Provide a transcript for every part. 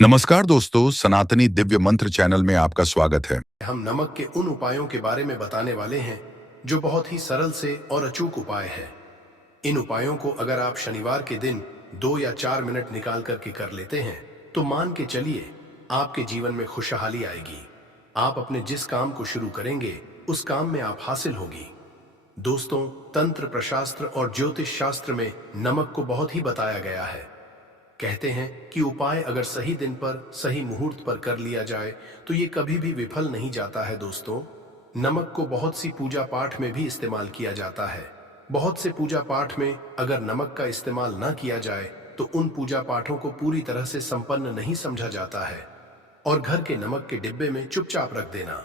नमस्कार दोस्तों, सनातनी दिव्य मंत्र चैनल में आपका स्वागत है। हम नमक के उन उपायों के बारे में बताने वाले हैं जो बहुत ही सरल से और अचूक उपाय है। इन उपायों को अगर आप शनिवार के दिन 2 या 4 मिनट निकाल करके कर लेते हैं तो मान के चलिए आपके जीवन में खुशहाली आएगी। आप अपने जिस काम को शुरू करेंगे उस काम में आप हासिल होगी। दोस्तों, तंत्र प्रशास्त्र और ज्योतिष शास्त्र में नमक को बहुत ही बताया गया है। कहते हैं कि उपाय अगर सही दिन पर सही मुहूर्त पर कर लिया जाए तो ये कभी भी विफल नहीं जाता है। दोस्तों, नमक को बहुत सी पूजा पाठ में भी इस्तेमाल किया जाता है। बहुत से पूजा पाठ में अगर नमक का इस्तेमाल ना किया जाए तो उन पूजा पाठों को पूरी तरह से संपन्न नहीं समझा जाता है। और घर के नमक के डिब्बे में चुपचाप रख देना,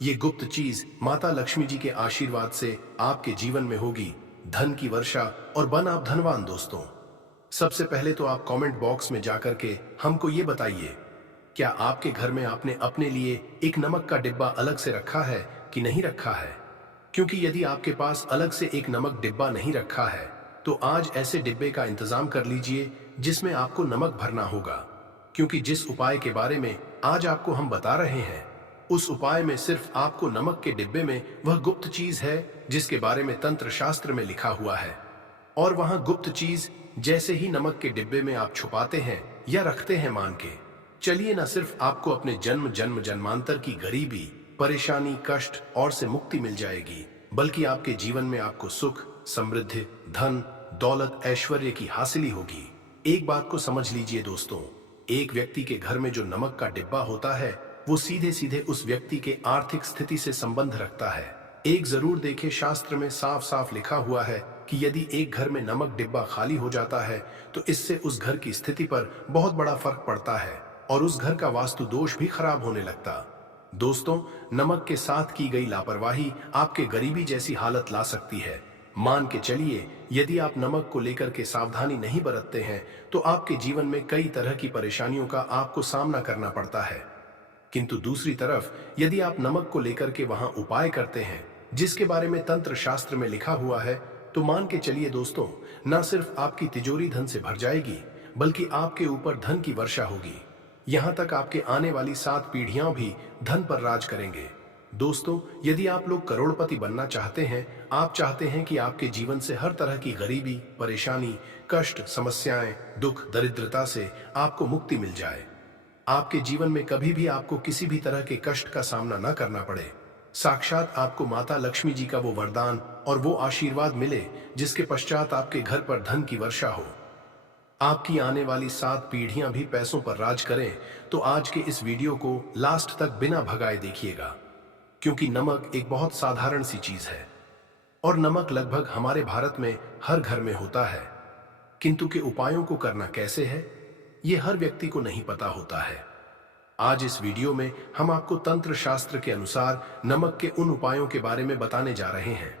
ये गुप्त चीज माता लक्ष्मी जी के आशीर्वाद से आपके जीवन में होगी धन की वर्षा और बन आप धनवान। दोस्तों, सबसे पहले तो आप कमेंट बॉक्स में जाकर के हमको ये बताइए, क्या आपके घर में आपने अपने लिए एक नमक का डिब्बा अलग से रखा है कि नहीं रखा है? क्योंकि यदि आपके पास अलग से एक नमक डिब्बा नहीं रखा है तो आज ऐसे डिब्बे का इंतजाम कर लीजिए जिसमें आपको नमक भरना होगा। क्योंकि जिस उपाय के बारे में आज आपको हम बता रहे हैं उस उपाय में सिर्फ आपको नमक के डिब्बे में वह गुप्त चीज है जिसके बारे में तंत्र शास्त्र में लिखा हुआ है। और वहां गुप्त चीज जैसे ही नमक के डिब्बे में आप छुपाते हैं या रखते हैं, मान के चलिए न सिर्फ आपको अपने जन्म जन्म जन्मांतर की गरीबी, परेशानी, कष्ट और से मुक्ति मिल जाएगी, बल्कि आपके जीवन में आपको सुख, समृद्धि, धन, दौलत, ऐश्वर्य की हासिली होगी। एक बात को समझ लीजिए दोस्तों, एक व्यक्ति के घर में जो नमक का डिब्बा होता है वो सीधे सीधे उस व्यक्ति के आर्थिक स्थिति से संबंध रखता है। एक जरूर देखे, शास्त्र में साफ साफ लिखा हुआ है कि यदि एक घर में नमक डिब्बा खाली हो जाता है तो इससे उस घर की स्थिति पर बहुत बड़ा फर्क पड़ता है और उस घर का वास्तु दोष भी खराब होने लगता। दोस्तों, नमक के साथ की गई लापरवाही आपके गरीबी जैसी हालत ला सकती है। मान के चलिए, यदि आप नमक को लेकर के सावधानी नहीं बरतते हैं तो आपके जीवन में कई तरह की परेशानियों का आपको सामना करना पड़ता है। किंतु दूसरी तरफ यदि आप नमक को लेकर के वहां उपाय करते हैं जिसके बारे में तंत्र शास्त्र में लिखा हुआ है तो मान के चलिए दोस्तों, न सिर्फ आपकी तिजोरी धन से भर जाएगी बल्कि आपके ऊपर धन की वर्षा होगी। यहां तक आपके आने वाली 7 पीढ़ियां भी धन पर राज करेंगे। दोस्तों, यदि आप लोग करोड़पति बनना चाहते हैं, आप चाहते हैं कि आपके जीवन से हर तरह की गरीबी, परेशानी, कष्ट, समस्याएं, दुख, दरिद्रता से आपको मुक्ति मिल जाए, आपके जीवन में कभी भी आपको किसी भी तरह के कष्ट का सामना न करना पड़े, साक्षात आपको माता लक्ष्मी जी का वो वरदान और वो आशीर्वाद मिले जिसके पश्चात आपके घर पर धन की वर्षा हो, आपकी आने वाली 7 पीढ़ियां भी पैसों पर राज करें, तो आज के इस वीडियो को लास्ट तक बिना भगाए देखिएगा। क्योंकि नमक एक बहुत साधारण सी चीज है और नमक लगभग हमारे भारत में हर घर में होता है, किंतु के उपायों को करना कैसे है ये हर व्यक्ति को नहीं पता होता है। आज इस वीडियो में हम आपको तंत्र शास्त्र के अनुसार नमक के उन उपायों के बारे में बताने जा रहे हैं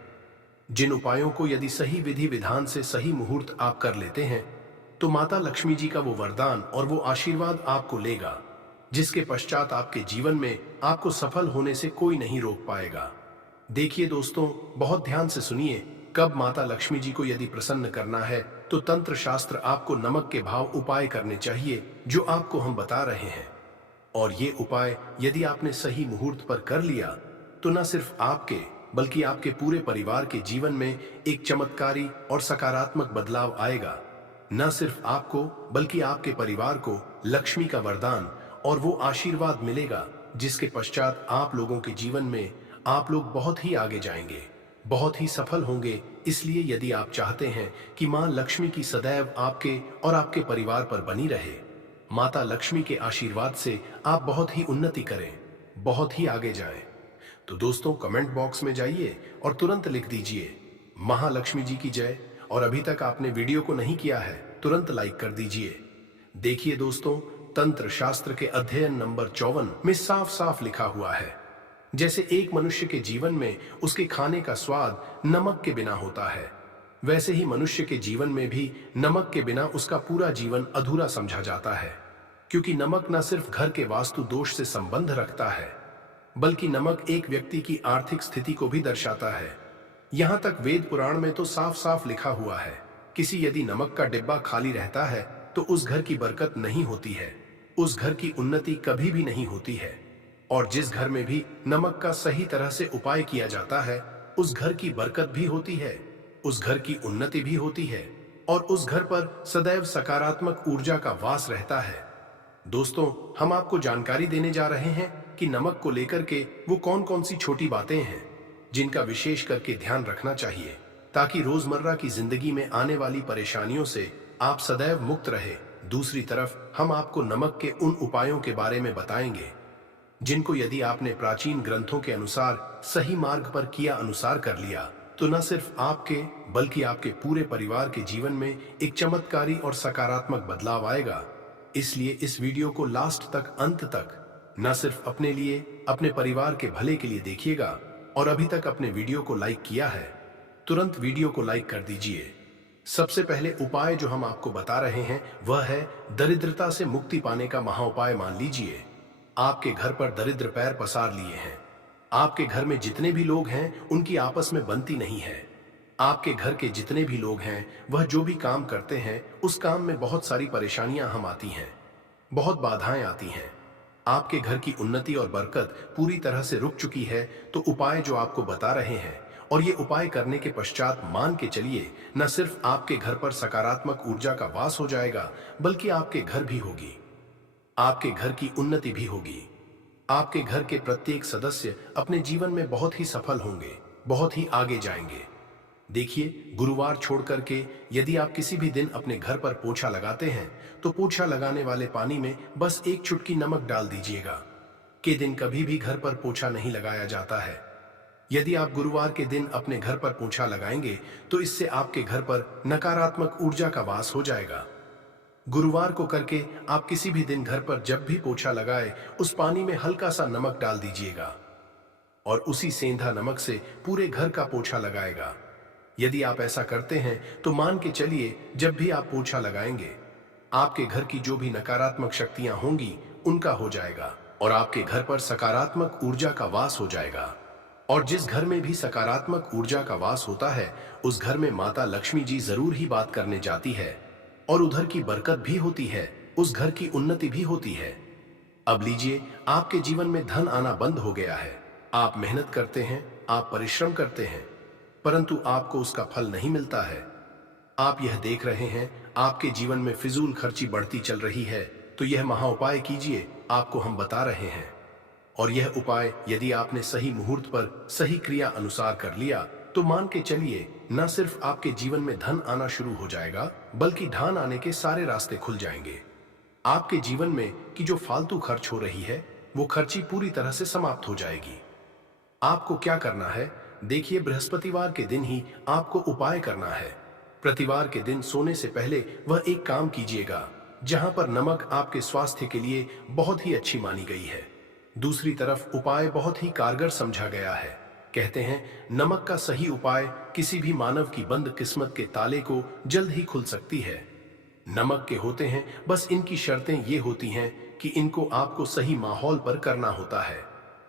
जिन उपायों को यदि सही विधि विधान से सही मुहूर्त आप कर लेते हैं तो माता लक्ष्मी जी का वो वरदान और वो आशीर्वाद आपको लेगा जिसके पश्चात आपके जीवन में आपको सफल होने से कोई नहीं रोक पाएगा। देखिए दोस्तों, बहुत ध्यान से सुनिए, कब माता लक्ष्मी जी को यदि प्रसन्न करना है तो तंत्र शास्त्र आपको नमक के भाव उपाय करने चाहिए जो आपको हम बता रहे हैं। और ये उपाय यदि आपने सही मुहूर्त पर कर लिया तो न सिर्फ आपके बल्कि आपके पूरे परिवार के जीवन में एक चमत्कारी और सकारात्मक बदलाव आएगा। न सिर्फ आपको बल्कि आपके परिवार को लक्ष्मी का वरदान और वो आशीर्वाद मिलेगा जिसके पश्चात आप लोगों के जीवन में आप लोग बहुत ही आगे जाएंगे, बहुत ही सफल होंगे। इसलिए यदि आप चाहते हैं कि मां लक्ष्मी की सदैव आपके और आपके परिवार पर बनी रहे, माता लक्ष्मी के आशीर्वाद से आप बहुत ही उन्नति करें, बहुत ही आगे जाएं, तो दोस्तों कमेंट बॉक्स में जाइए और तुरंत लिख दीजिए महालक्ष्मी जी की जय। और अभी तक आपने वीडियो को नहीं किया है तुरंत लाइक कर दीजिए। देखिए दोस्तों, तंत्र शास्त्र के अध्ययन नंबर 54 में साफ साफ लिखा हुआ है, जैसे एक मनुष्य के जीवन में उसके खाने का स्वाद नमक के बिना होता है, वैसे ही मनुष्य के जीवन में भी नमक के बिना उसका पूरा जीवन अधूरा समझा जाता है। क्योंकि नमक न सिर्फ घर के वास्तु दोष से संबंध रखता है बल्कि नमक एक व्यक्ति की आर्थिक स्थिति को भी दर्शाता है। यहां तक वेद पुराण में तो साफ साफ लिखा हुआ है, किसी यदि नमक का डिब्बा खाली रहता है तो उस घर की बरकत नहीं होती है। उस घर की उन्नति कभी भी नहीं होती है। और जिस घर में भी नमक का सही तरह से उपाय किया जाता है, उस घर की बरकत भी होती है, उस घर की उन्नति भी होती है और उस घर पर सदैव सकारात्मक ऊर्जा का वास रहता है। दोस्तों, हम आपको जानकारी देने जा रहे हैं कि नमक को लेकर के वो कौन कौन सी छोटी बातें हैं जिनका विशेष करके ध्यान रखना चाहिए, ताकि रोजमर्रा की जिंदगी में आने वाली परेशानियों से आप सदैव मुक्त रहे। दूसरी तरफ हम आपको नमक के उन उपायों के बारे में बताएंगे जिनको यदि आपने प्राचीन ग्रंथों के अनुसार सही मार्ग पर किया अनुसार कर लिया, तो न सिर्फ आपके बल्कि आपके पूरे परिवार के जीवन में एक चमत्कारी और सकारात्मक बदलाव आएगा। इसलिए इस वीडियो को लास्ट तक, अंत तक न सिर्फ अपने लिए, अपने परिवार के भले के लिए देखिएगा। और अभी तक अपने वीडियो को लाइक किया है, तुरंत वीडियो को लाइक कर दीजिए। सबसे पहले उपाय जो हम आपको बता रहे हैं वह है दरिद्रता से मुक्ति पाने का महाउपाय। मान लीजिए आपके घर पर दरिद्र पैर पसार लिए हैं, आपके घर में जितने भी लोग हैं उनकी आपस में बनती नहीं है, आपके घर के जितने भी लोग हैं वह जो भी काम करते हैं उस काम में बहुत सारी परेशानियां हम आती हैं, बहुत बाधाएं आती हैं, आपके घर की उन्नति और बरकत पूरी तरह से रुक चुकी है। तो उपाय जो आपको बता रहे हैं और ये उपाय करने के पश्चात मान के चलिए, न सिर्फ आपके घर पर सकारात्मक ऊर्जा का वास हो जाएगा, बल्कि आपके घर भी होगी, आपके घर की उन्नति भी होगी, आपके घर के प्रत्येक सदस्य अपने जीवन में बहुत ही सफल होंगे, बहुत ही आगे जाएंगे। देखिए, गुरुवार छोड़ करके यदि आप किसी भी दिन अपने घर पर पोछा लगाते हैं, तो पोछा लगाने वाले पानी में बस एक चुटकी नमक डाल दीजिएगा। के दिन कभी भी घर पर पोछा नहीं लगाया जाता है। यदि आप गुरुवार के दिन अपने घर पर पोछा लगाएंगे तो इससे आपके घर पर नकारात्मक ऊर्जा का वास हो जाएगा। गुरुवार को करके आप किसी भी दिन घर पर जब भी पोछा लगाए, उस पानी में हल्का सा नमक डाल दीजिएगा और उसी सेंधा नमक से पूरे घर का पोछा लगाएगा। यदि आप ऐसा करते हैं तो मान के चलिए, जब भी आप पोछा लगाएंगे, आपके घर की जो भी नकारात्मक शक्तियां होंगी उनका हो जाएगा और आपके घर पर सकारात्मक ऊर्जा का वास हो जाएगा। और जिस घर में भी सकारात्मक ऊर्जा का वास होता है, उस घर में माता लक्ष्मी जी जरूर ही बात करने जाती है और उधर की बरकत भी होती है, उस घर की उन्नति भी होती है। अब लीजिए, आपके जीवन में धन आना बंद हो गया है। आप मेहनत करते हैं, आप परिश्रम करते हैं, परंतु आपको उसका फल नहीं मिलता है। आप यह देख रहे हैं आपके जीवन में फिजूल खर्ची बढ़ती चल रही है, तो यह महाउपाय कीजिए, आपको हम बता रहे हैं। और यह उपाय यदि आपने सही मुहूर्त पर सही क्रिया अनुसार कर लिया, तो मान के चलिए, न सिर्फ आपके जीवन में धन आना शुरू हो जाएगा, बल्कि धन आने के सारे रास्ते खुल जाएंगे। आपके जीवन में की जो फालतू खर्च हो रही है, वो खर्ची पूरी तरह से समाप्त हो जाएगी। आपको क्या करना है? देखिए, बृहस्पतिवार के दिन ही आपको उपाय करना है। प्रतिवार के दिन सोने से पहले वह एक काम कीजिएगा जहां पर नमक आपके स्वास्थ्य के लिए बहुत ही अच्छी मानी गई है। दूसरी तरफ उपाय बहुत ही कारगर समझा गया है। कहते हैं, नमक का सही उपाय किसी भी मानव की बंद किस्मत के ताले को जल्द ही खुल सकती है। नमक के होते हैं, बस इनकी शर्तें ये होती हैं कि इनको आपको सही माहौल पर करना होता है।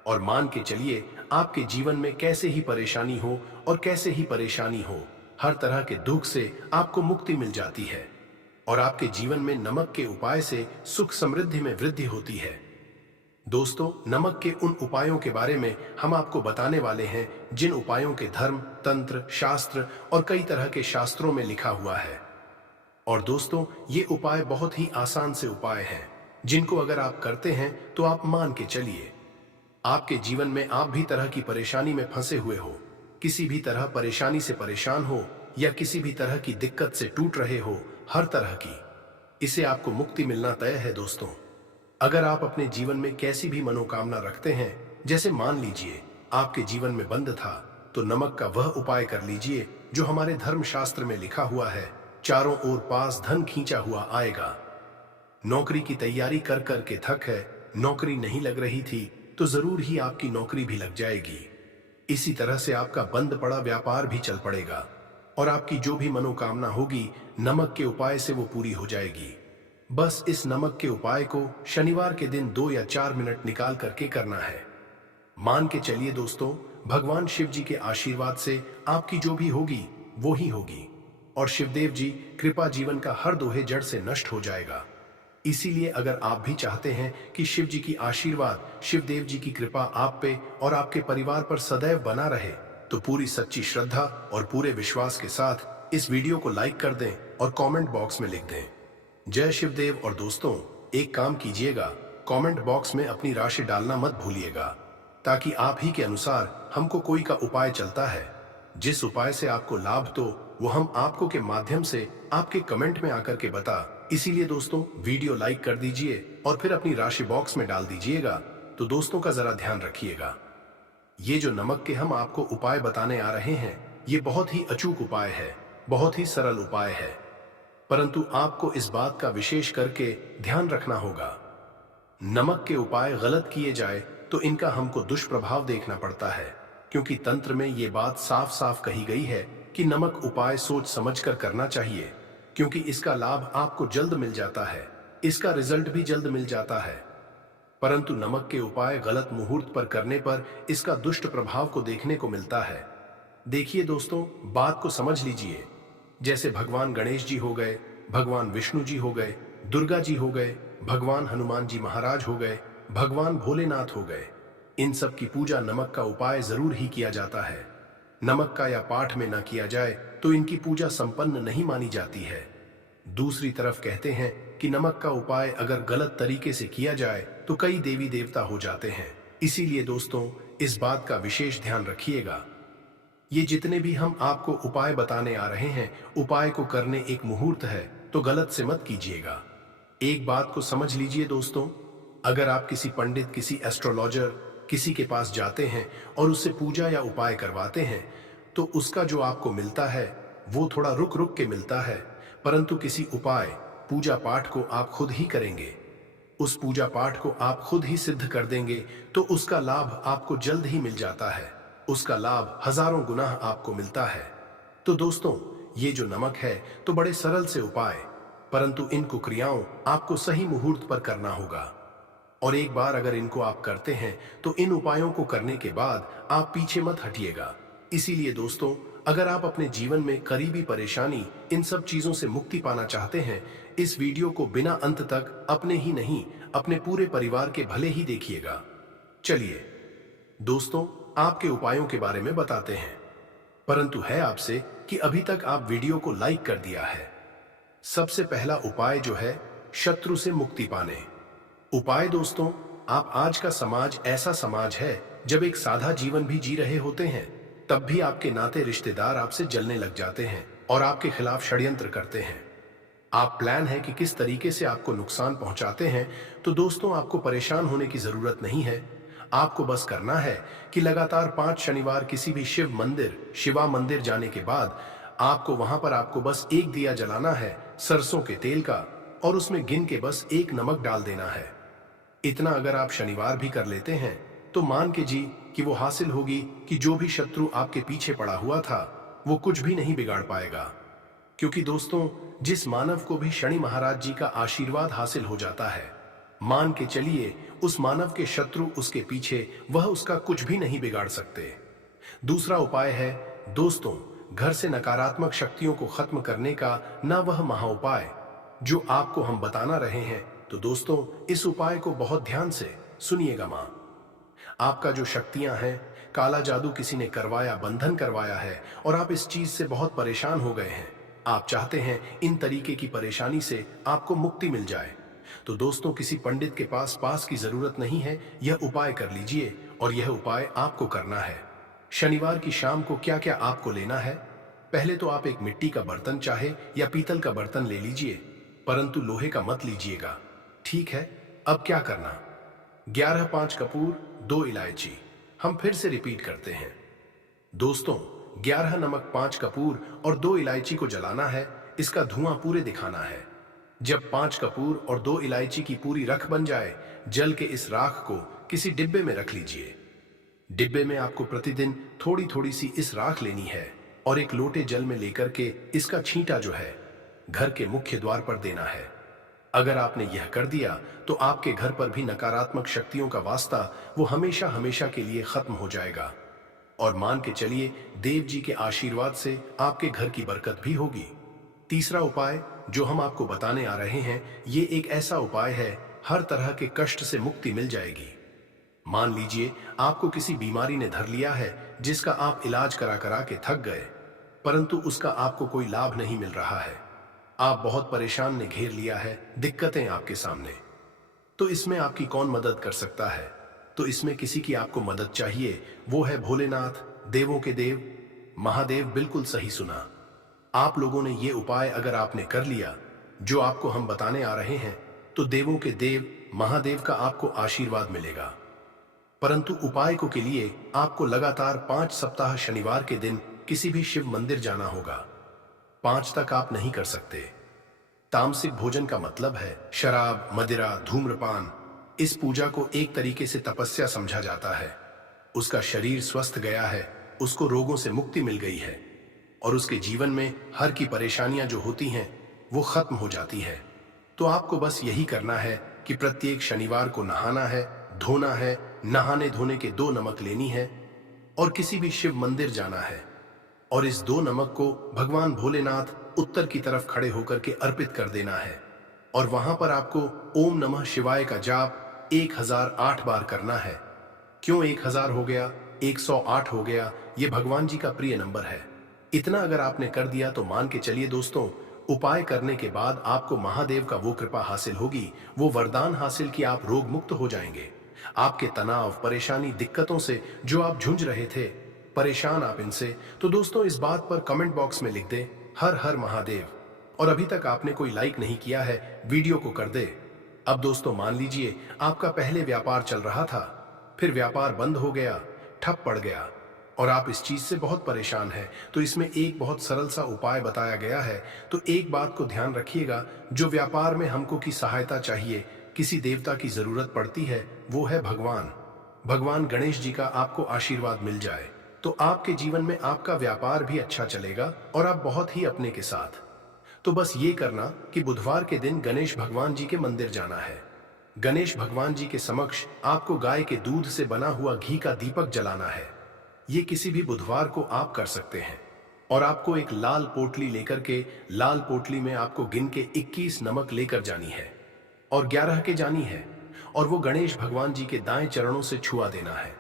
और मान के चलिए, आपके जीवन में कैसे ही परेशानी हो और कैसे ही परेशानी हो, हर तरह के दुख से आपको मुक्ति मिल जाती है और आपके जीवन में नमक के उपाय से सुख समृद्धि में वृद्धि होती है। दोस्तों, नमक के उन उपायों के बारे में हम आपको बताने वाले हैं जिन उपायों के धर्म, तंत्र, शास्त्र और कई तरह के शास्त्रों में लिखा हुआ है। और दोस्तों, ये उपाय बहुत ही आसान से उपाय हैं जिनको अगर आप करते हैं तो आप मान के चलिए, आपके जीवन में आप भी तरह की परेशानी में फंसे हुए हो, किसी भी तरह परेशानी से परेशान हो या किसी भी तरह की दिक्कत से टूट रहे हो, हर तरह की, इसे आपको मुक्ति मिलना तय है। दोस्तों, अगर आप अपने जीवन में कैसी भी मनोकामना रखते हैं, जैसे मान लीजिए आपके जीवन में बंद था, तो नमक का वह उपाय कर लीजिए जो हमारे धर्म शास्त्र में लिखा हुआ है। चारों ओर पास धन खींचा हुआ आएगा। नौकरी की तैयारी कर कर के थक है, नौकरी नहीं लग रही थी, तो जरूर ही आपकी नौकरी भी लग जाएगी। इसी तरह से आपका बंद पड़ा व्यापार भी चल पड़ेगा और आपकी जो भी मनोकामना होगी, नमक के उपाय से वो पूरी हो जाएगी। बस इस नमक के उपाय को शनिवार के दिन 2 या 4 मिनट निकाल करके करना है। मान के चलिए दोस्तों, भगवान शिव जी के आशीर्वाद से आपकी जो भी होगी वो ही होगी और शिवदेव जी कृपा जीवन का हर दोहे जड़ से नष्ट हो जाएगा। इसीलिए अगर आप भी चाहते हैं कि शिव जी की आशीर्वाद, शिवदेव जी की कृपा आप पे और आपके परिवार पर सदैव बना रहे, तो पूरी सच्ची श्रद्धा और पूरे विश्वास के साथ इस वीडियो को लाइक कर दें और कमेंट बॉक्स में लिख दें जय शिवदेव। और दोस्तों, एक काम कीजिएगा, कमेंट बॉक्स में अपनी राशि डालना मत भूलिएगा, ताकि आप ही के अनुसार हमको कोई का उपाय चलता है। जिस उपाय से आपको लाभ तो वो हम आपको के माध्यम से आपके कमेंट में आकर के बता। इसीलिए दोस्तों, वीडियो लाइक कर दीजिए और फिर अपनी राशि बॉक्स में डाल दीजिएगा। तो दोस्तों का जरा ध्यान रखिएगा, ये जो नमक के हम आपको उपाय बताने आ रहे हैं, ये बहुत ही अचूक उपाय है, बहुत ही सरल उपाय है, परंतु आपको इस बात का विशेष करके ध्यान रखना होगा। नमक के उपाय गलत किए जाए तो इनका हमको दुष्प्रभाव देखना पड़ता है, क्योंकि तंत्र में ये बात साफ साफ कही गई है कि नमक उपाय सोच समझकर करना चाहिए, क्योंकि इसका लाभ आपको जल्द मिल जाता है, इसका रिजल्ट भी जल्द मिल जाता है। परंतु नमक के उपाय गलत मुहूर्त पर करने पर इसका दुष्ट प्रभाव को देखने को मिलता है। देखिए दोस्तों, बात को समझ लीजिए। जैसे भगवान गणेश जी हो गए, भगवान विष्णु जी हो गए, दुर्गा जी हो गए, भगवान हनुमान जी महाराज हो गए, भगवान भोलेनाथ हो गए, इन सब की पूजा नमक का उपाय जरूर ही किया जाता है। नमक का या पाठ में न किया जाए तो इनकी पूजा संपन्न नहीं मानी जाती है। दूसरी तरफ कहते हैं कि नमक का उपाय अगर गलत तरीके से किया जाए तो कई देवी देवता हो जाते हैं। इसीलिए दोस्तों, इस बात का विशेष ध्यान रखिएगा। ये जितने भी हम आपको उपाय बताने आ रहे हैं, उपाय को करने एक मुहूर्त है, तो गलत से मत कीजिएगा। एक बात को समझ लीजिए दोस्तों, अगर आप किसी पंडित, किसी एस्ट्रोलॉजर, किसी के पास जाते हैं और उससे पूजा या उपाय करवाते हैं, तो उसका जो आपको मिलता है वो थोड़ा रुक रुक के मिलता है। परंतु किसी उपाय, पूजा पाठ को आप खुद ही करेंगे, उस पूजा पाठ को आप खुद ही सिद्ध कर देंगे, तो उसका लाभ आपको जल्द ही मिल जाता है, उसका लाभ हजारों गुना आपको मिलता है। तो दोस्तों, ये जो नमक है तो बड़े सरल से उपाय, परंतु इन कुक्रियाओं आपको सही मुहूर्त पर करना होगा। और एक बार अगर इनको आप करते हैं तो इन उपायों को करने के बाद आप पीछे मत हटिएगा। इसीलिए दोस्तों, अगर आप अपने जीवन में करीबी परेशानी, इन सब चीजों से मुक्ति पाना चाहते हैं, इस वीडियो को बिना अंत तक अपने ही नहीं, अपने पूरे परिवार के भले ही देखिएगा। चलिए दोस्तों, आपके उपायों के बारे में बताते हैं, परंतु है आपसे कि अभी तक आप वीडियो को लाइक कर दिया है। सबसे पहला उपाय जो है, शत्रु से मुक्ति पाने। उपाय दोस्तों, आप आज का समाज ऐसा समाज है, जब एक सादा जीवन भी जी रहे होते हैं, तब भी आपके नाते रिश्तेदार आपसे जलने लग जाते हैं और आपके खिलाफ षड्यंत्र करते हैं। आप प्लान है कि किस तरीके से आपको नुकसान पहुंचाते हैं, तो दोस्तों आपको परेशान होने की जरूरत नहीं है। आपको बस करना है कि लगातार 5 शनिवार किसी भी शिव मंदिर, शिवा मंदिर जाने के बाद आपको वहां पर आपको बस एक दिया जलाना है सरसों के तेल का, और उसमें गिन के बस एक नमक डाल देना है। इतना अगर आप शनिवार भी कर लेते हैं तो मान के जी कि वो हासिल होगी कि जो भी शत्रु आपके पीछे पड़ा हुआ था वो कुछ भी नहीं बिगाड़ पाएगा। क्योंकि दोस्तों, जिस मानव को भी शनि महाराज जी का आशीर्वाद हासिल हो जाता है, मान के चलिए उस मानव के शत्रु उसके पीछे, वह उसका कुछ भी नहीं बिगाड़ सकते। दूसरा उपाय है दोस्तों, घर से नकारात्मक शक्तियों को खत्म करने का ना वह महा उपाय जो आपको हम बताना रहे हैं। तो दोस्तों, इस उपाय को बहुत ध्यान से सुनिएगा। मां, आपका जो शक्तियां हैं, काला जादू किसी ने करवाया, बंधन करवाया है और आप इस चीज से बहुत परेशान हो गए हैं, आप चाहते हैं इन तरीके की परेशानी से आपको मुक्ति मिल जाए, तो दोस्तों किसी पंडित के पास की जरूरत नहीं है, यह उपाय कर लीजिए। और यह उपाय आपको करना है। शनिवार की शाम को क्या क्या आपको लेना है, पहले तो आप एक मिट्टी का बर्तन चाहे या पीतल का बर्तन ले लीजिए, परंतु लोहे का मत लीजिएगा, ठीक है। अब क्या करना, 11 5 कपूर, 2 इलायची। हम फिर से रिपीट करते हैं दोस्तों, 11 नमक, 5 कपूर और 2 इलायची को जलाना है, इसका धुआं पूरे दिखाना है। जब 5 कपूर और 2 इलायची की पूरी रख बन जाए, जल के इस राख को किसी डिब्बे में रख लीजिए। डिब्बे में आपको प्रतिदिन थोड़ी थोड़ी सी इस राख लेनी है और एक लोटे जल में लेकर के इसका छींटा जो है घर के मुख्य द्वार पर देना है। अगर आपने यह कर दिया तो आपके घर पर भी नकारात्मक शक्तियों का वास्ता वो हमेशा हमेशा के लिए खत्म हो जाएगा। और मान के चलिए देव जी के आशीर्वाद से आपके घर की बरकत भी होगी। तीसरा उपाय जो हम आपको बताने आ रहे हैं ये एक ऐसा उपाय है, हर तरह के कष्ट से मुक्ति मिल जाएगी। मान लीजिए आपको किसी बीमारी ने धर लिया है जिसका आप इलाज करा करा के थक गए, परंतु उसका आपको कोई लाभ नहीं मिल रहा है। आप बहुत परेशान ने घेर लिया है, दिक्कतें आपके सामने। तो इसमें आपकी कौन मदद कर सकता है? तो इसमें किसी की आपको मदद चाहिए, वो है भोलेनाथ, देवों के देव, महादेव। बिल्कुल सही सुना। आप लोगों ने ये उपाय अगर आपने कर लिया जो आपको हम बताने आ रहे हैं, तो देवों के देव महादेव का आपको आशीर्वाद मिलेगा। परंतु उपाय को के लिए आपको लगातार 5 सप्ताह शनिवार के दिन किसी भी शिव मंदिर जाना होगा। 5 तक आप नहीं कर सकते। तामसिक भोजन का मतलब है शराब, मदिरा, धूम्रपान। इस पूजा को एक तरीके से तपस्या समझा जाता है। उसका शरीर स्वस्थ गया है, उसको रोगों से मुक्ति मिल गई है और उसके जीवन में हर की परेशानियां जो होती हैं वो खत्म हो जाती है। तो आपको बस यही करना है कि प्रत्येक शनिवार को नहाना है, धोना है, नहाने धोने के 2 नमक लेनी है और किसी भी शिव मंदिर जाना है और इस 2 नमक को भगवान भोलेनाथ उत्तर की तरफ खड़े होकर के अर्पित कर देना है और वहां पर आपको ओम नमः शिवाय का जाप 1008 बार करना है। क्यों 1000 हो गया, 108 हो गया? ये भगवान जी का प्रिय नंबर है। इतना अगर आपने कर दिया तो मान के चलिए दोस्तों, उपाय करने के बाद आपको महादेव का वो कृपा हासिल होगी, वो वरदान हासिल कि आप रोग मुक्त हो जाएंगे। आपके तनाव, परेशानी, दिक्कतों से जो आप झुंझ रहे थे, परेशान आप इनसे, तो दोस्तों इस बात पर कमेंट बॉक्स में लिख दे हर हर महादेव। और अभी तक आपने कोई लाइक नहीं किया है, वीडियो को कर दे। अब दोस्तों मान लीजिए आपका पहले व्यापार चल रहा था, फिर व्यापार बंद हो गया, ठप पड़ गया और आप इस चीज से बहुत परेशान हैं। तो इसमें एक बहुत सरल सा उपाय बताया गया है। तो एक बात को ध्यान रखिएगा, जो व्यापार में हमको की सहायता चाहिए, किसी देवता की जरूरत पड़ती है, वो है भगवान गणेश जी का आपको आशीर्वाद मिल जाए तो आपके जीवन में आपका व्यापार भी अच्छा चलेगा और आप बहुत ही अपने के साथ। तो बस ये करना कि बुधवार के दिन गणेश भगवान जी के मंदिर जाना है। गणेश भगवान जी के समक्ष आपको गाय के दूध से बना हुआ घी का दीपक जलाना है। ये किसी भी बुधवार को आप कर सकते हैं और आपको एक लाल पोटली लेकर के, लाल पोटली में आपको गिन के 21 नमक लेकर जानी है और 11 के जानी है और वो गणेश भगवान जी के दाएं चरणों से छुआ देना है।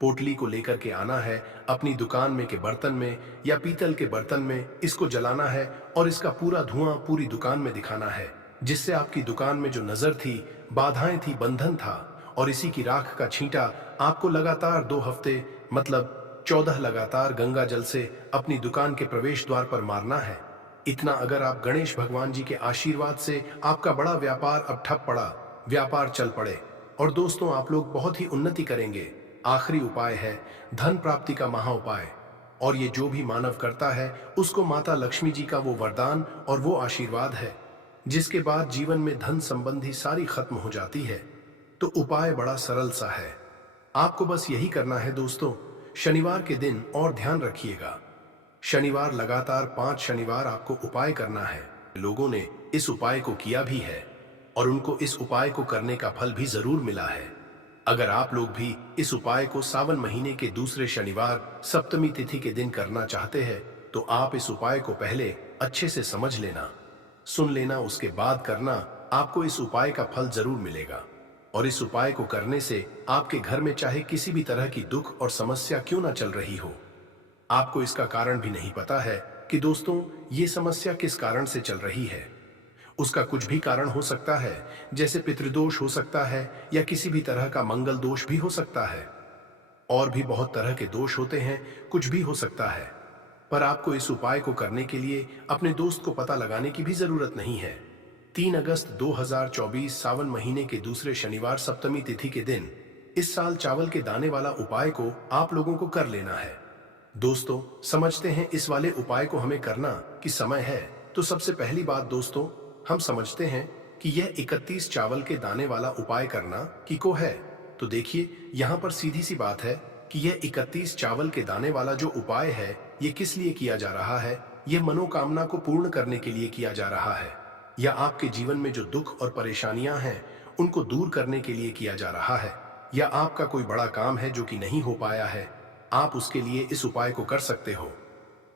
पोटली को लेकर के आना है, अपनी दुकान में के बर्तन में या पीतल के बर्तन में इसको जलाना है और इसका पूरा धुआं पूरी दुकान में दिखाना है, जिससे आपकी दुकान में जो नजर थी, बाधाएं थी, बंधन था, और इसी की राख का छींटा आपको लगातार 2 हफ्ते मतलब 14 लगातार गंगा जल से अपनी दुकान के प्रवेश द्वार पर मारना है। इतना अगर आप गणेश भगवान जी के आशीर्वाद से आपका बड़ा व्यापार अब ठप पड़ा, व्यापार चल पड़े और दोस्तों आप लोग बहुत ही उन्नति करेंगे। आखिरी उपाय है धन प्राप्ति का महा उपाय, और ये जो भी मानव करता है उसको माता लक्ष्मी जी का वो वरदान और वो आशीर्वाद है, जिसके बाद जीवन में धन संबंधी सारी खत्म हो जाती है। तो उपाय बड़ा सरल सा है, आपको बस यही करना है दोस्तों, शनिवार के दिन। और ध्यान रखिएगा, शनिवार लगातार 5 शनिवार आपको उपाय करना है। लोगों ने इस उपाय को किया भी है और उनको इस उपाय को करने का फल भी जरूर मिला है। अगर आप लोग भी इस उपाय को सावन महीने के दूसरे शनिवार सप्तमी तिथि के दिन करना चाहते हैं, तो आप इस उपाय को पहले अच्छे से समझ लेना, सुन लेना, उसके बाद करना। आपको इस उपाय का फल जरूर मिलेगा और इस उपाय को करने से आपके घर में चाहे किसी भी तरह की दुख और समस्या क्यों ना चल रही हो, आपको इसका कारण भी नहीं पता है कि दोस्तों ये समस्या किस कारण से चल रही है। उसका कुछ भी कारण हो सकता है, जैसे पितृदोष हो सकता है या किसी भी तरह का मंगल दोष भी हो सकता है, और भी बहुत तरह के दोष होते हैं, कुछ भी हो सकता है। पर आपको इस उपाय को करने के लिए अपने दोस्त को पता लगाने की भी जरूरत नहीं है। 3 अगस्त 2024 सावन महीने के दूसरे शनिवार सप्तमी तिथि के दिन इस साल चावल के दाने वाला उपाय को आप लोगों को कर लेना है। दोस्तों समझते हैं इस वाले उपाय को हमें करना कि समय है। तो सबसे पहली बात दोस्तों, हम समझते हैं कि यह 31 चावल के दाने वाला उपाय करना की को है। तो देखिए यहाँ पर सीधी सी बात है कि यह 31 चावल के दाने वाला जो उपाय है, ये किस लिए किया जा रहा है। यह मनोकामना को पूर्ण करने के लिए किया जा रहा है, या आपके जीवन में जो दुख और परेशानियां हैं उनको दूर करने के लिए किया जा रहा है, या आपका कोई बड़ा काम है जो कि नहीं हो पाया है, आप उसके लिए इस उपाय को कर सकते हो।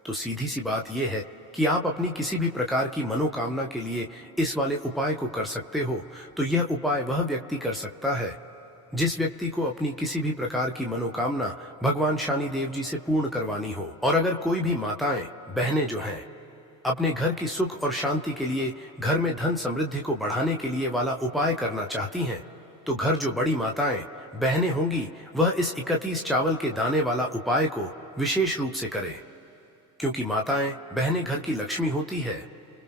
तो सीधी सी बात यह है कि आप अपनी किसी भी प्रकार की मनोकामना के लिए इस वाले उपाय को कर सकते हो, तो यह उपाय वह व्यक्ति कर सकता है जिस व्यक्ति को अपनी किसी भी प्रकार की मनोकामना भगवान शनि देव जी से पूर्ण करवानी हो। और अगर कोई भी माताएं बहनें जो हैं अपने घर की सुख और शांति के लिए, घर में धन समृद्धि को बढ़ाने के लिए वाला उपाय करना चाहती हैं, तो घर जो बड़ी माताएं बहनें होंगी वह इस 31 चावल के दाने वाला उपाय को विशेष रूप से करें, क्योंकि माताएं बहनें घर की लक्ष्मी होती है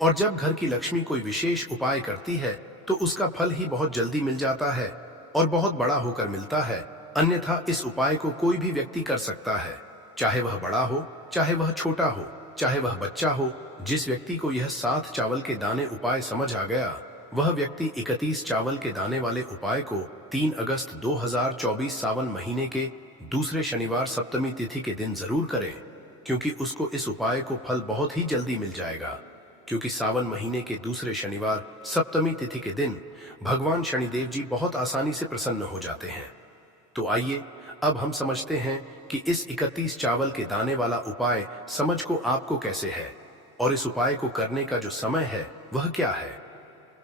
और जब घर की लक्ष्मी कोई विशेष उपाय करती है तो उसका फल ही बहुत जल्दी मिल जाता है और बहुत बड़ा होकर मिलता है। अन्यथा इस उपाय को कोई भी व्यक्ति कर सकता है, चाहे वह बड़ा हो, चाहे वह छोटा हो, चाहे वह बच्चा हो। जिस व्यक्ति को यह 7 चावल के दाने उपाय समझ आ गया, वह व्यक्ति 31 चावल के दाने वाले उपाय को 3 अगस्त 2024 सावन महीने के दूसरे शनिवार सप्तमी तिथि के दिन जरूर करे, क्योंकि उसको इस उपाय को फल बहुत ही जल्दी मिल जाएगा। क्योंकि सावन महीने के दूसरे शनिवार सप्तमी तिथि के दिन भगवान शनिदेव जी बहुत आसानी से प्रसन्न हो जाते हैं। तो आइए अब हम समझते हैं कि इस 31 चावल के दाने वाला उपाय समझ को आपको कैसे है और इस उपाय को करने का जो समय है वह क्या है।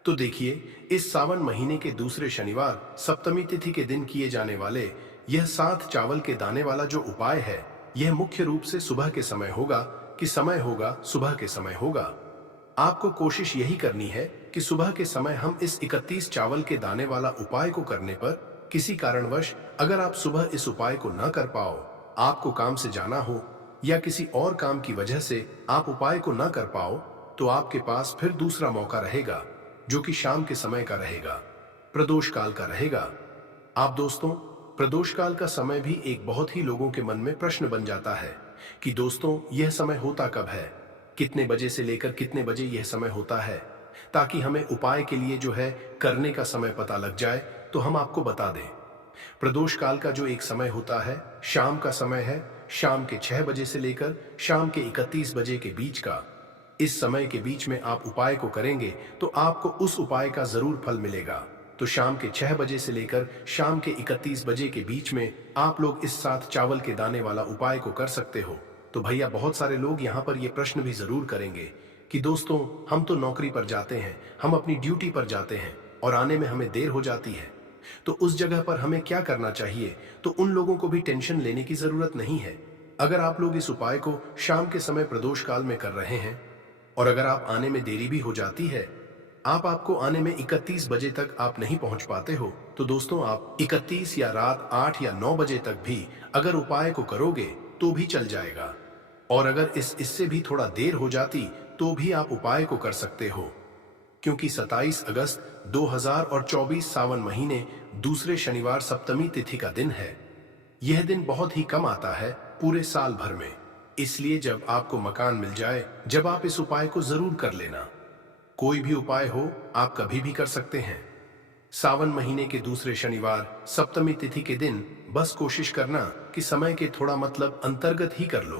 तो देखिए, इस सावन महीने के दूसरे शनिवार सप्तमी तिथि के दिन किए जाने वाले यह 7 चावल के दाने वाला जो उपाय है, यह मुख्य रूप से सुबह के समय होगा कि समय होगा सुबह के समय होगा। आपको कोशिश यही करनी है कि सुबह के समय हम इस 31 चावल के दाने वाला उपाय को करने पर किसी कारणवश अगर आप सुबह इस उपाय को न कर पाओ, आपको काम से जाना हो या किसी और काम की वजह से आप उपाय को न कर पाओ, तो आपके पास फिर दूसरा मौका रहेगा जो कि शाम के समय का रहेगा, प्रदोष काल का रहेगा। आप दोस्तों, प्रदोष काल का समय भी एक बहुत ही लोगों के मन में प्रश्न बन जाता है कि दोस्तों यह समय होता कब है, कितने बजे से लेकर कितने बजे यह समय होता है, ताकि हमें उपाय के लिए जो है करने का समय पता लग जाए तो हम आपको बता दें। प्रदोष काल का जो एक समय होता है, शाम का समय है, शाम के 6 बजे से लेकर शाम के 31 बजे के बीच का। इस समय के बीच में आप उपाय को करेंगे तो आपको उस उपाय का जरूर फल मिलेगा। तो शाम के 6 बजे से लेकर शाम के 31 बजे के बीच में आप लोग इस 7 चावल के दाने वाला उपाय को कर सकते हो। तो भैया, बहुत सारे लोग यहाँ पर ये प्रश्न भी जरूर करेंगे कि दोस्तों हम तो नौकरी पर जाते हैं, हम अपनी ड्यूटी पर जाते हैं और आने में हमें देर हो जाती है, तो उस जगह पर हमें क्या करना चाहिए। तो उन लोगों को भी टेंशन लेने की जरूरत नहीं है। अगर आप लोग इस उपाय को शाम के समय प्रदोष काल में कर रहे हैं और अगर आप आने में देरी भी हो जाती है, आपको आने में 31 बजे तक आप नहीं पहुंच पाते हो, तो दोस्तों आप 31 या रात 8 या 9 बजे तक भी अगर उपाय को करोगे तो भी चल जाएगा। और अगर इससे भी थोड़ा देर हो जाती तो भी आप उपाय को कर सकते हो, क्योंकि 27 अगस्त 2024 सावन महीने दूसरे शनिवार सप्तमी तिथि का दिन है। यह दिन बहुत ही कम आता है पूरे साल भर में, इसलिए जब आपको मकान मिल जाए, जब आप इस उपाय को जरूर कर लेना। कोई भी उपाय हो आप कभी भी कर सकते हैं। सावन महीने के दूसरे शनिवार सप्तमी तिथि के दिन बस कोशिश करना कि समय के थोड़ा मतलब अंतर्गत ही कर लो,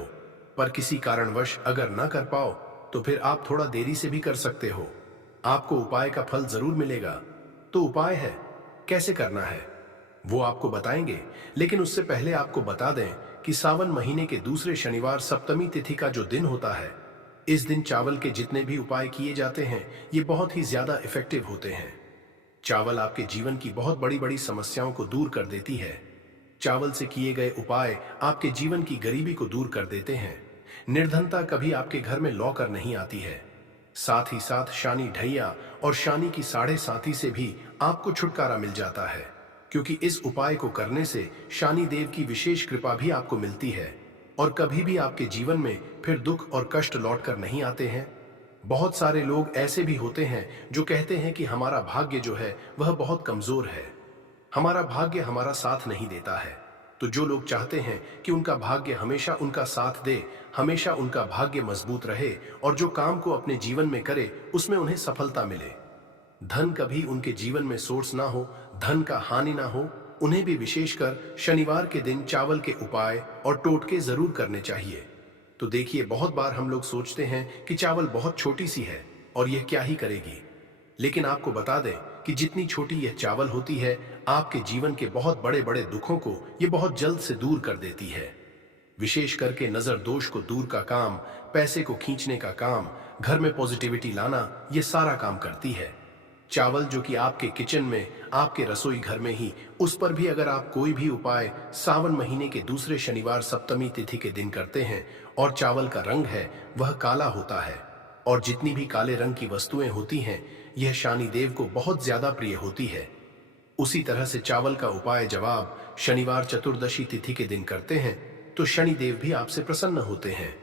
पर किसी कारणवश अगर ना कर पाओ तो फिर आप थोड़ा देरी से भी कर सकते हो, आपको उपाय का फल जरूर मिलेगा। तो उपाय है, कैसे करना है वो आपको बताएंगे, लेकिन उससे पहले आपको बता दें कि सावन महीने के दूसरे शनिवार सप्तमी तिथि का जो दिन होता है, इस दिन चावल के जितने भी उपाय किए जाते हैं ये बहुत ही ज्यादा इफेक्टिव होते हैं। चावल आपके जीवन की बहुत बड़ी बड़ी समस्याओं को दूर कर देती है। चावल से किए गए उपाय आपके जीवन की गरीबी को दूर कर देते हैं। निर्धनता कभी आपके घर में लौकर नहीं आती है। साथ ही साथ शनि ढैया और शनि की साढ़े साथी से भी आपको छुटकारा मिल जाता है, क्योंकि इस उपाय को करने से शनि देव की विशेष कृपा भी आपको मिलती है और कभी भी आपके जीवन में फिर दुख और कष्ट लौट कर नहीं आते हैं। बहुत सारे लोग ऐसे भी होते हैं जो कहते हैं कि हमारा भाग्य जो है वह बहुत कमजोर है, हमारा भाग्य हमारा साथ नहीं देता है। तो जो लोग चाहते हैं कि उनका भाग्य हमेशा उनका साथ दे, हमेशा उनका भाग्य मजबूत रहे और जो काम को अपने जीवन में करे उसमें उन्हें सफलता मिले, धन कभी उनके जीवन में सोर्स ना हो, धन का हानि ना हो, उन्हें भी विशेषकर शनिवार के दिन चावल के उपाय और टोटके जरूर करने चाहिए। तो देखिए, बहुत बार हम लोग सोचते हैं कि चावल बहुत छोटी सी है और यह क्या ही करेगी, लेकिन आपको बता दें कि जितनी छोटी यह चावल होती है, आपके जीवन के बहुत बड़े बड़े दुखों को यह बहुत जल्द से दूर कर देती है। विशेष करके नजर दोष को दूर का काम पैसे को खींचने का काम, घर में पॉजिटिविटी लाना, ये सारा काम करती है। चावल जो कि आपके किचन में, आपके रसोई घर में ही, उस पर भी अगर आप कोई भी उपाय सावन महीने के दूसरे शनिवार सप्तमी तिथि के दिन करते हैं और चावल का रंग है वह काला होता है, और जितनी भी काले रंग की वस्तुएं होती हैं यह शनि देव को बहुत ज्यादा प्रिय होती है। उसी तरह से चावल का उपाय जब आप शनिवार चतुर्दशी तिथि के दिन करते हैं तो शनि देव भी आपसे प्रसन्न होते हैं,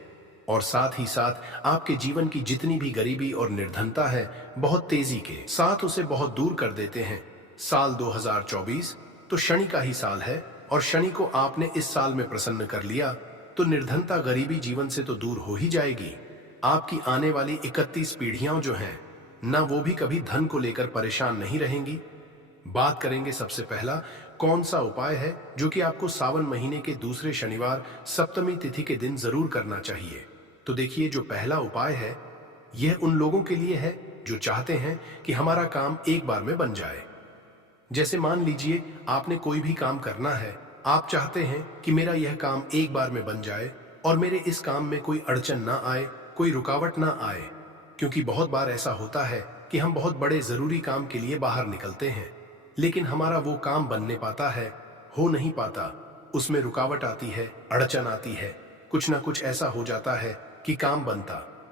और साथ ही साथ आपके जीवन की जितनी भी गरीबी और निर्धनता है बहुत तेजी के साथ उसे बहुत दूर कर देते हैं। साल 2024 तो शनि का ही साल है, और शनि को आपने इस साल में प्रसन्न कर लिया तो निर्धनता गरीबी जीवन से तो दूर हो ही जाएगी। आपकी आने वाली 31 पीढ़ियां जो हैं ना, वो भी कभी धन को लेकर परेशान नहीं रहेंगी। बात करेंगे सबसे पहला कौन सा उपाय है जो कि आपको सावन महीने के दूसरे शनिवार सप्तमी तिथि के दिन जरूर करना चाहिए। तो देखिए, जो पहला उपाय है यह उन लोगों के लिए है जो चाहते हैं कि हमारा काम एक बार में बन जाए। जैसे मान लीजिए आपने कोई भी काम करना है, आप चाहते हैं कि मेरा यह काम एक बार में बन जाए और मेरे इस काम में कोई अड़चन ना आए, कोई रुकावट ना आए। क्योंकि बहुत बार ऐसा होता है कि हम बहुत बड़े जरूरी काम के लिए बाहर निकलते हैं, लेकिन हमारा वो काम बनने पाता है, हो नहीं पाता, उसमें रुकावट आती है, अड़चन आती है, कुछ ना कुछ ऐसा हो जाता है कि काम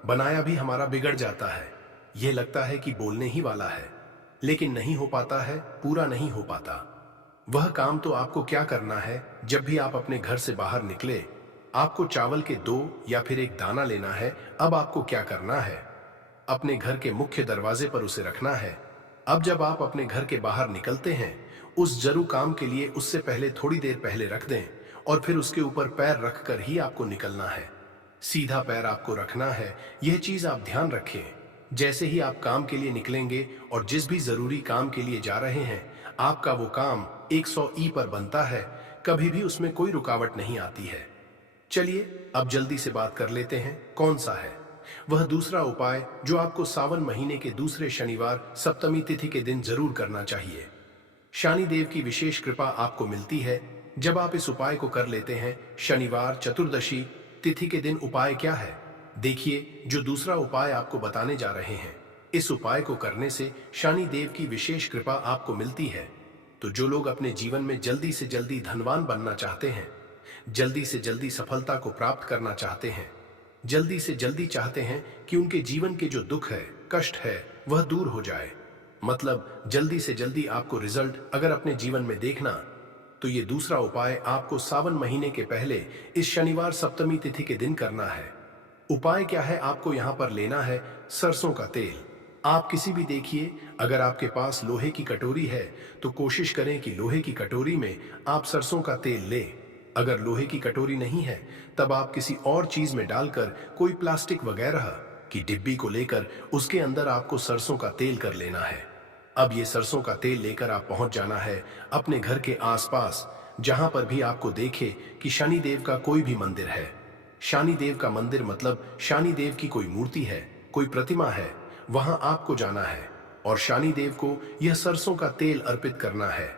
बनाया भी हमारा बिगड़ जाता है। यह लगता है कि बोलने ही वाला है, लेकिन नहीं हो पाता है, पूरा नहीं हो पाता। वह काम तो आपको क्या करना है, जब भी आप अपने घर से बाहर निकले आपको चावल के 2 या फिर 1 दाना लेना है। अब आपको क्या करना है, अपने घर के मुख्य दरवाजे पर उसे रखना है। अब जब आप अपने घर के बाहर निकलते हैं उस जरूर काम के लिए उससे पहले थोड़ी देर पहले रख दें, और फिर उसके ऊपर पैर रखकर ही आपको निकलना है। सीधा पैर आपको रखना है, यह चीज आप ध्यान रखें। जैसे ही आप काम के लिए निकलेंगे और जिस भी जरूरी काम के लिए जा रहे हैं, आपका वो काम 100 ई पर बनता है, कभी भी उसमें कोई रुकावट नहीं आती है। चलिए अब जल्दी से बात कर लेते हैं कौन सा है वह दूसरा उपाय जो आपको सावन महीने के दूसरे शनिवार सप्तमी तिथि के दिन जरूर करना चाहिए। शनि देव की विशेष कृपा आपको मिलती है जब आप इस उपाय को कर लेते हैं। शनिवार चतुर्दशी तिथि के दिन उपाय क्या है, देखिए जो दूसरा उपाय आपको बताने जा रहे हैं, इस उपाय को करने से शनि देव की विशेष कृपा आपको मिलती है। तो जो लोग अपने जीवन में जल्दी से जल्दी धनवान बनना चाहते हैं, जल्दी से जल्दी सफलता को प्राप्त करना चाहते हैं, जल्दी से जल्दी चाहते हैं कि उनके जीवन के जो दुख है, कष्ट है, वह दूर हो जाए, मतलब जल्दी से जल्दी आपको रिजल्ट अगर अपने जीवन में देखना, तो ये दूसरा उपाय आपको सावन महीने के पहले इस शनिवार सप्तमी तिथि के दिन करना है। उपाय क्या है, आपको यहां पर लेना है सरसों का तेल। आप किसी भी देखिए, अगर आपके पास लोहे की कटोरी है तो कोशिश करें कि लोहे की कटोरी में आप सरसों का तेल लें। अगर लोहे की कटोरी नहीं है तब आप किसी और चीज में डालकर, कोई प्लास्टिक वगैरह की डिब्बी को लेकर उसके अंदर आपको सरसों का तेल कर लेना है। अब ये सरसों का तेल लेकर आप पहुंच जाना है अपने घर के आसपास, जहां पर भी आपको देखे कि शनि देव का कोई भी मंदिर है। शनि देव का मंदिर मतलब शनि देव की कोई मूर्ति है, कोई प्रतिमा है, वहां आपको जाना है और शनि देव को यह सरसों का तेल अर्पित करना है।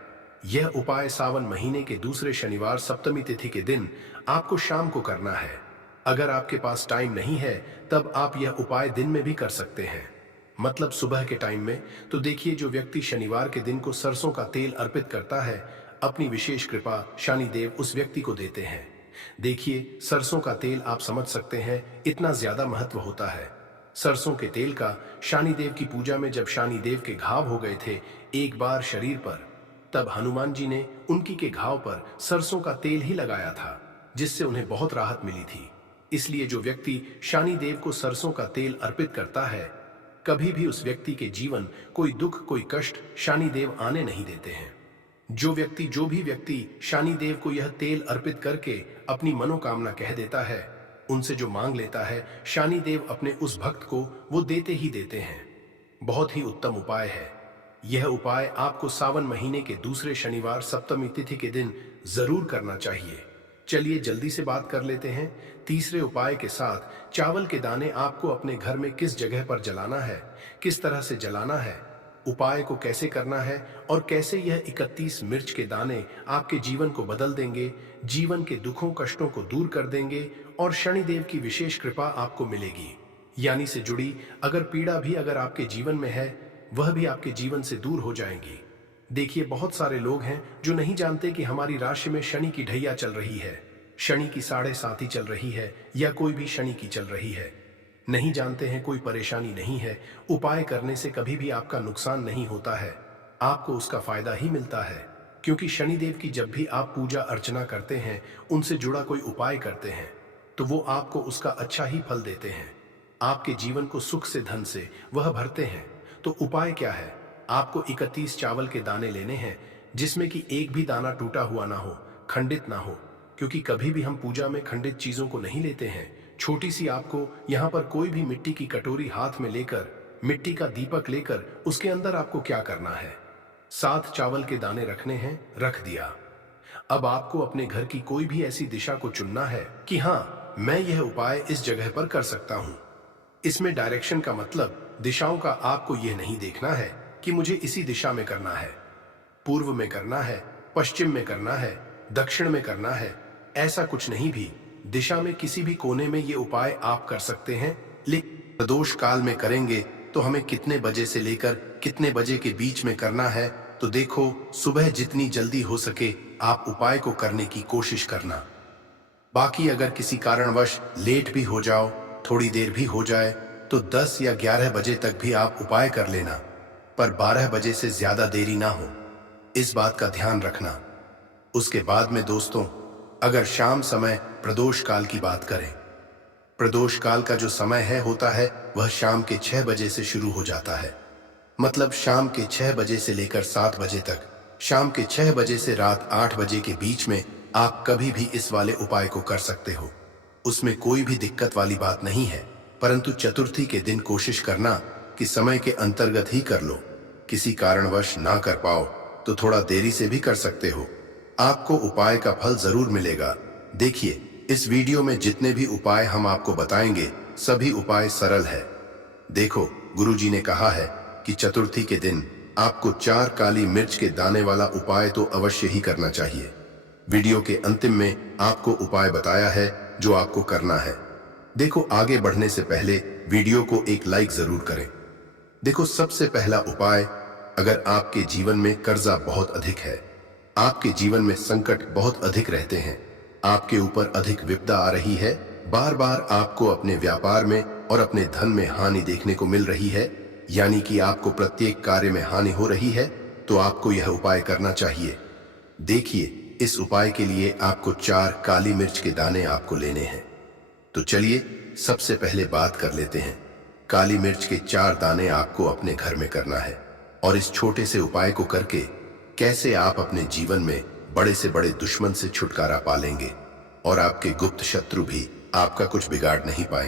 यह उपाय सावन महीने के दूसरे शनिवार सप्तमी तिथि के दिन आपको शाम को करना है। अगर आपके पास टाइम नहीं है तब आप यह उपाय दिन में भी कर सकते हैं, मतलब सुबह के टाइम में। तो देखिए, जो व्यक्ति शनिवार के दिन को सरसों का तेल अर्पित करता है, अपनी विशेष कृपा शनि देव उस व्यक्ति को देते हैं। देखिए, सरसों का तेल आप समझ सकते हैं इतना ज्यादा महत्व होता है सरसों के तेल का। शनि देव की पूजा में जब शनि देव के घाव हो गए थे एक बार शरीर पर, तब हनुमान जी ने उनकी के घाव पर सरसों का तेल ही लगाया था, जिससे उन्हें बहुत राहत मिली थी। इसलिए जो व्यक्ति शनि देव को सरसों का तेल अर्पित करता है, कभी भी उस व्यक्ति के जीवन कोई दुख, कोई कष्ट शनि देव आने नहीं देते हैं। जो भी व्यक्ति शनि देव को यह तेल अर्पित करके अपनी मनोकामना कह देता है, उनसे जो मांग लेता है, शनि देव अपने उस भक्त को वो देते ही देते हैं। बहुत ही उत्तम उपाय है। यह उपाय आपको सावन महीने के दूसरे शनिवार सप्तमी तिथि के दिन जरूर करना चाहिए। चलिए जल्दी से बात कर लेते हैं तीसरे उपाय के साथ। चावल के दाने आपको अपने घर में किस जगह पर जलाना है, किस तरह से जलाना है, उपाय को कैसे करना है और कैसे यह 31 मिर्च के दाने आपके जीवन को बदल देंगे, जीवन के दुखों कष्टों को दूर कर देंगे और शनिदेव की विशेष कृपा आपको मिलेगी। यानी से जुड़ी अगर पीड़ा भी अगर आपके जीवन में है, वह भी आपके जीवन से दूर हो जाएंगी। देखिए, बहुत सारे लोग हैं जो नहीं जानते कि हमारी राशि में शनि की ढैया चल रही है, शनि की 7.5 चल रही है या कोई भी शनि की चल रही है। नहीं जानते हैं, कोई परेशानी नहीं है। उपाय करने से कभी भी आपका नुकसान नहीं होता है, आपको उसका फायदा ही मिलता है। क्योंकि शनिदेव की जब भी आप पूजा अर्चना करते हैं, उनसे जुड़ा कोई उपाय करते हैं, तो वो आपको उसका अच्छा ही फल देते हैं। आपके जीवन को सुख से धन से वह भरते हैं। तो उपाय क्या है? आपको 31 चावल के दाने लेने हैं, जिसमें कि एक भी दाना टूटा हुआ ना हो, खंडित ना हो। क्योंकि कभी भी हम पूजा में खंडित चीजों को नहीं लेते हैं। छोटी सी आपको यहाँ पर कोई भी मिट्टी की कटोरी हाथ में लेकर, मिट्टी का दीपक लेकर उसके अंदर आपको क्या करना है, 7 चावल के दाने रखने हैं, रख दिया। अब आपको अपने घर की कोई भी ऐसी दिशा को चुनना है कि हाँ, मैं यह उपाय इस जगह पर कर सकता हूं। इसमें डायरेक्शन का मतलब दिशाओं का आपको यह नहीं देखना है कि मुझे इसी दिशा में करना है, पूर्व में करना है, पश्चिम में करना है, दक्षिण में करना है, ऐसा कुछ नहीं भी। दिशा में किसी भी कोने में ये उपाय आप कर सकते हैं। लेकिन प्रदोष काल में करेंगे तो हमें कितने बजे से लेकर कितने बजे के बीच में करना है, तो देखो, सुबह जितनी जल्दी हो सके आप उपाय को करने की कोशिश करना। बाकी अगर किसी कारणवश लेट भी हो जाओ, थोड़ी देर भी हो जाए, तो 10 या 11 बजे तक भी आप उपाय कर लेना, पर 12 बजे से ज्यादा देरी ना हो, इस बात का ध्यान रखना। उसके बाद में दोस्तों, अगर शाम समय प्रदोष काल की बात करें, प्रदोष काल का जो समय है होता है वह शाम के 6 बजे से शुरू हो जाता है। मतलब शाम के 6 बजे से लेकर 7 बजे तक, शाम के 6 बजे से रात 8 बजे के बीच में आप कभी भी इस वाले उपाय को कर सकते हो। उसमें कोई भी दिक्कत वाली बात नहीं है, परंतु चतुर्थी के दिन कोशिश करना कि समय के अंतर्गत ही कर लो। किसी कारणवश ना कर पाओ तो थोड़ा देरी से भी कर सकते हो, आपको उपाय का फल जरूर मिलेगा। देखिए, इस वीडियो में जितने भी उपाय हम आपको बताएंगे, सभी उपाय सरल है। देखो, गुरुजी ने कहा है कि चतुर्थी के दिन आपको 4 काली मिर्च के दाने वाला उपाय तो अवश्य ही करना चाहिए। वीडियो के अंतिम में आपको उपाय बताया है जो आपको करना है। देखो, आगे बढ़ने से पहले वीडियो को एक लाइक जरूर करें। देखो, सबसे पहला उपाय, अगर आपके जीवन में कर्जा बहुत अधिक है, आपके जीवन में संकट बहुत अधिक रहते हैं, आपके ऊपर अधिक विपदा आ रही है, बार बार आपको अपने व्यापार में और अपने धन में हानि देखने को मिल रही है, यानी कि आपको प्रत्येक कार्य में हानि हो रही है, तो आपको यह उपाय करना चाहिए। देखिए, इस उपाय के लिए आपको 4 काली मिर्च के दाने आपको लेने हैं। तो चलिए सबसे पहले बात कर लेते हैं। काली मिर्च के 4 दाने आपको अपने घर में करना है, और इस छोटे से उपाय को करके कैसे आप अपने जीवन में बड़े से बड़े दुश्मन से छुटकारा पालेंगे और आपके गुप्त शत्रु भी आपका कुछ बिगाड़ नहीं पाएंगे।